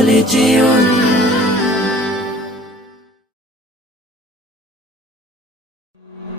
quality.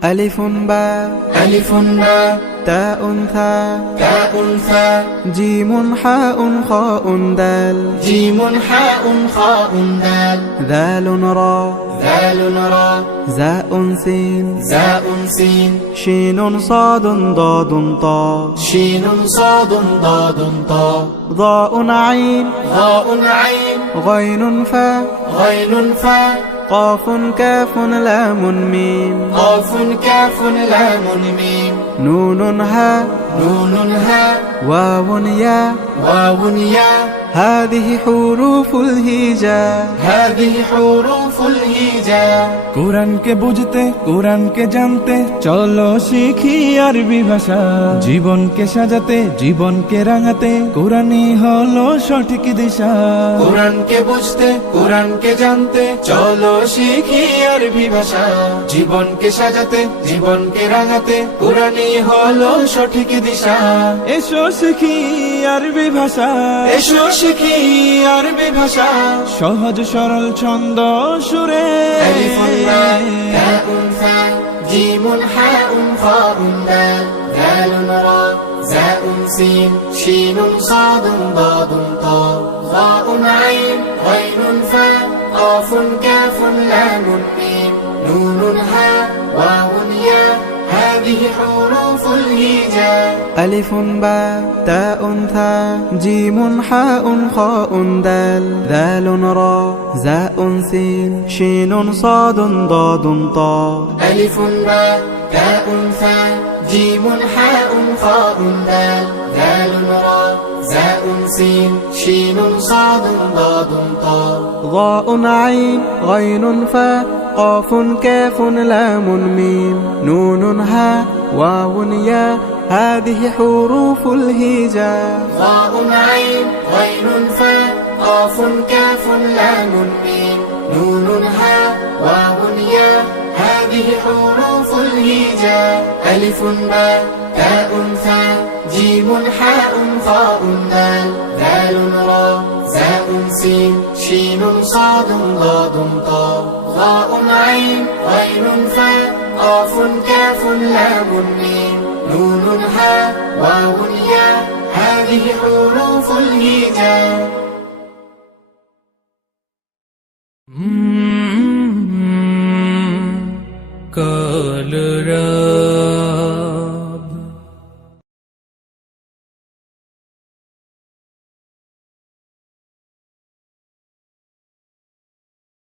ألف باء ألف باء تاء ثاء تاء ثاء جيم حاء خاء دال جيم حاء خاء دال ذال راء ذال راء زاء سين زاء سين شين صاد ضاد طاء شين صاد ضاد طاء ضاء عين ضاء عين غين فاء غين فاء قاف كاف لام ميم قاف كاف لام ميم نون هاء نون هاء واو ياء واو ياء هذه حروف الهجاء هذه حروف الهجاء কোরআনকে বুঝতে কোরআনকে জানতে চলো শিখি আরবি ভাষা জীবনকে সাজাতে জীবনকে রাঙাতে কোরআনই হলো সঠিক দিশা কোরআনকে বুঝতে কোরআনকে জানতে চলো শিখি আরবি ভাষা জীবনকে সাজাতে জীবনকে রাঙাতে কোরআনই হলো সঠিক দিশা এসো শিখি আরবি ভাষা এসো শিখি আরবি ভাষা সহজ সরল ছন্দ সুরে ألف باء تاء ثاء جيم حاء خاء دال ذال راء زاء سين شين صاد ضاد طاء ظاء عين غين فاء قاف كاف لام ميم نون هاء واو ياء هذه حروف الهجاء ألف باء تاء ثاء جيم حاء خاء دال ذال راء زاء سين شين صاد ضاد طاء ألف باء تاء ثاء جيم حاء خاء دال ذال راء زاء سين شين صاد ضاد طاء ضاء عين غين فاء قاف كاف لام ميم نون هاء واو ياء هذه حروف الهجاء ضاء عين غين فاء قاف كاف لام ميم نون هاء واو ياء هذه حروف الهجاء ألف باء تاء ثاء جيم حاء خاء دال ذال راء زاء سين شين صاد ضاد طاء ظاء عين غين فاء قاف كاف لام ميم نون هاء واو ياء هذه حروف الهجاء